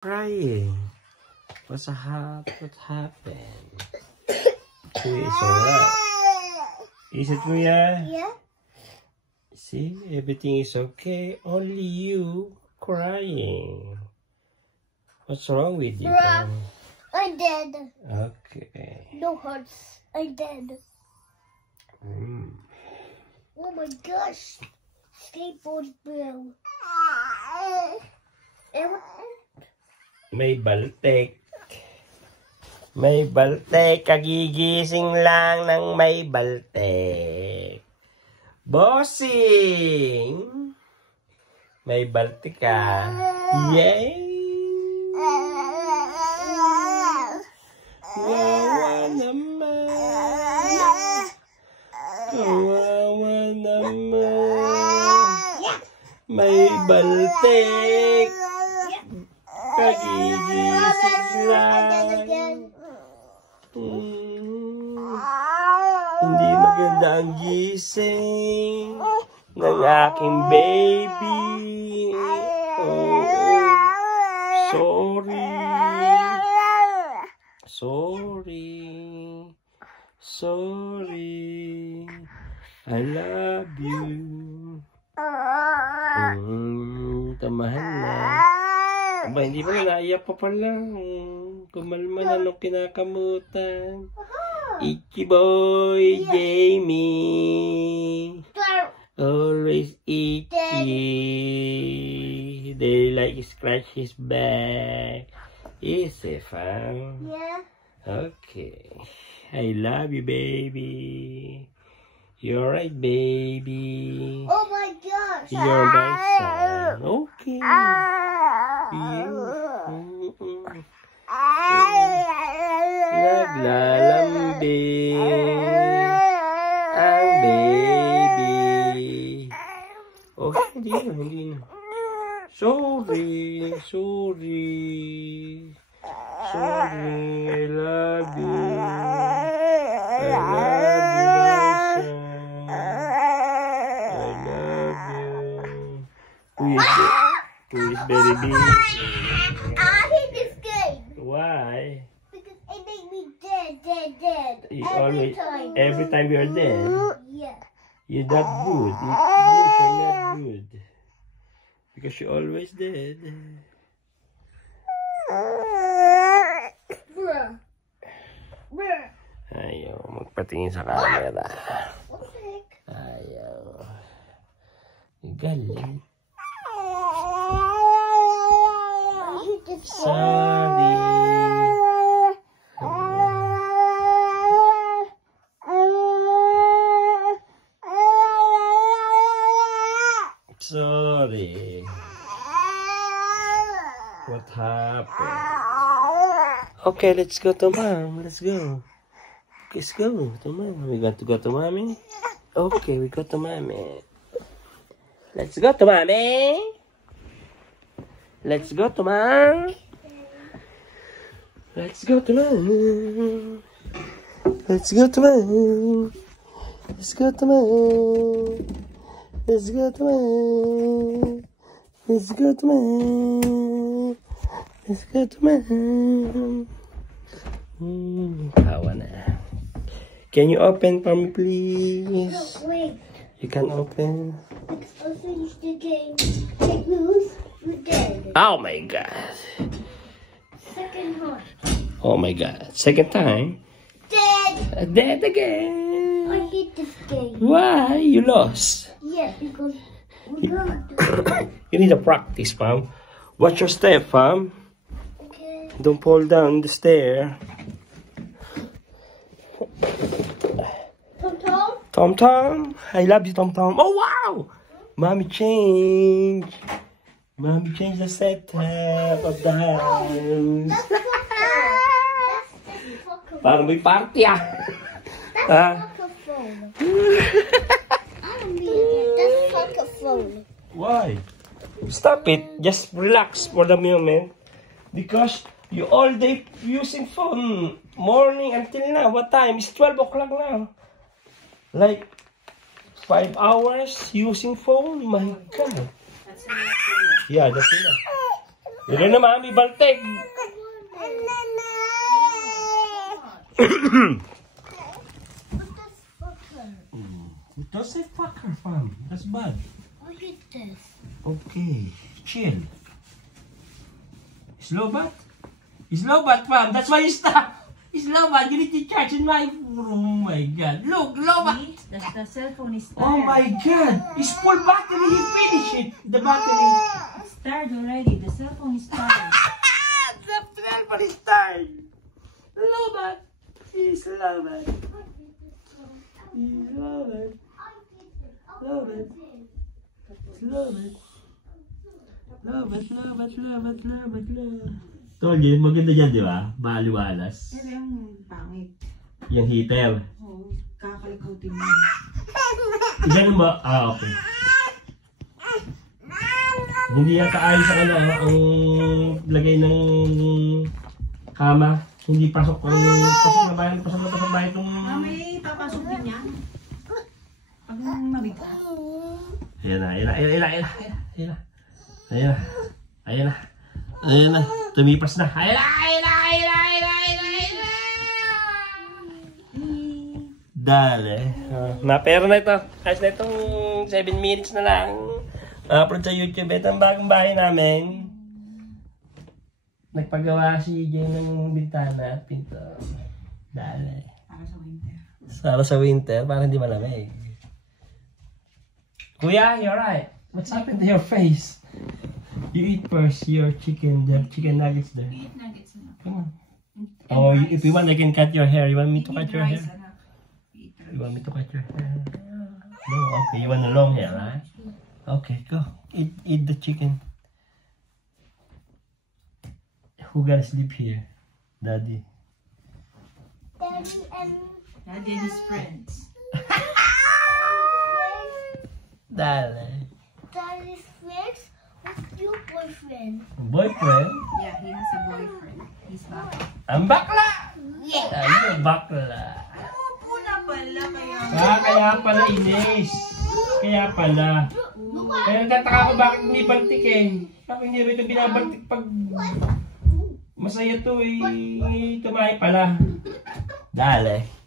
Crying. What happened? It's alright. Is it, Kuya? Yeah. See, everything is okay. Only you crying. What's wrong with you? Bruh, I'm dead. Okay. No hearts. I'm dead. Oh my gosh. Skateboard bro. May baltek. May baltek. Kagigising lang ng may baltek. Bossing! May baltek ka. Yay! Wawa naman. Wawa naman. May baltek. Kagigising lang. Hindi maganda ang gising ng aking baby. Oh, sorry. Sorry. Sorry. I love you. Tamahan na. Aba, hindi pa na naiyak pa pala. Kumalma na nung kinakamutan. Icky boy, Jamie. Always itchy. They like scratch his back. Is it fun? Yeah. Okay. I love you, baby. You're right, baby. Oh my gosh. You're my son. Okay. Yeah. Naglalambing ang baby. Okay, hindi na. Sorry. Sorry. I love you. I love you, my son. I love you. Who is very busy? I hate this game. Why? Because it made me dead. Every time you're dead. Yeah. You're not good. You're not good. Because you're always dead. Bruh. Ayaw magpatingin sa camera. What the heck? Ayaw. Galing. Sorry. Sorry. What happened? Okay, let's go to mom. Let's go. Let's go to mom. We got to go to mommy. Okay, we go to mommy. Let's go to mommy. Let's go to mom. Let's go to mom. Let's go to mom. Let's go to mom. Let's go to mom. Let's go to mom. Let's go to mom. Kawa na. Can you open for me, please? No, wait. You can open. Because I'll finish the game. Take loose. We're dead. Oh my god. Second heart. Oh my god. Second time. Dead. Dead again. I hate this game. Why? You lost. Yeah, because we got. You need to practice, fam. Watch your step, fam. Okay. Don't fall down the stair. Tom. Tom. I love you, Tom. Oh, wow. Mommy changed. Mommy changed the setup of the house. Parang may party, ah. That's phone. I don't mean it. That's fucking phone. Why? Stop it. Just relax for the moment. Because you all day using phone. Morning until now. What time? It's 12 o'clock now. Like 5 hours using phone. My God. That's enough. Yeah, that's enough. Pero na mami, baltek. Don't say fucker, fam. That's bad. What is this? Okay, chill. Slow bat? Slow bat, fam. That's why you stop. Slow bat. You need to charge in my room. Oh my God. Look, low bat. The cell phone is Oh tired. my God. It's full battery. He finished it. The battery. It's tired already. The cell phone is tired. The cell phone is tired. Low bat. He's low bat. He's low bat. Low bat. Love it. Love it, love it, love it, love it, love it. Told you, maganda dyan, di ba? Maliwalas. Pero yung pangit. Yung heater. Oo, kakalikutin mo. Ganun ba? Ah, okay. Hindi yata ayos sa kanya ang lagay ng kama. Hindi pasok ang pasok na bayan itong... May papasok din yan. Pag mabigat. Ayan na. Tumipas na. Ayan na. Dale. Mapera na ito. Ayos na itong 7 minutes na lang. Upload sa YouTube. Ito ang bagong bahay namin. Nagpagawa si Jay ng bintana at pinto. Dale. Para sa winter. Para sa winter, para hindi malamig. Kuya, you're right. What's happened to your face? You eat first your chicken, the chicken nuggets there. Eat nuggets na. Come on. Oh, if you want, I can cut your hair. You want me to cut your hair? Eat rice. You want me to cut your hair? No, okay. You want a long hair, right? Okay, go. Eat the chicken. Who gotta sleep here? Daddy. Daddy and Daddy and his friends. Dale. Daddy's friends. What's your boyfriend? Boyfriend? Yeah, he has a boyfriend. He's back. Ang bakla! Yeah. Ayun, bakla. Opo na pala kaya. Kaya pala inis. Kaya pala. Kaya nagtataka ko bakit hindi baltik eh. Bakit hindi rin ito binabaltik pag masaya to eh. Tumahay pala. Dale.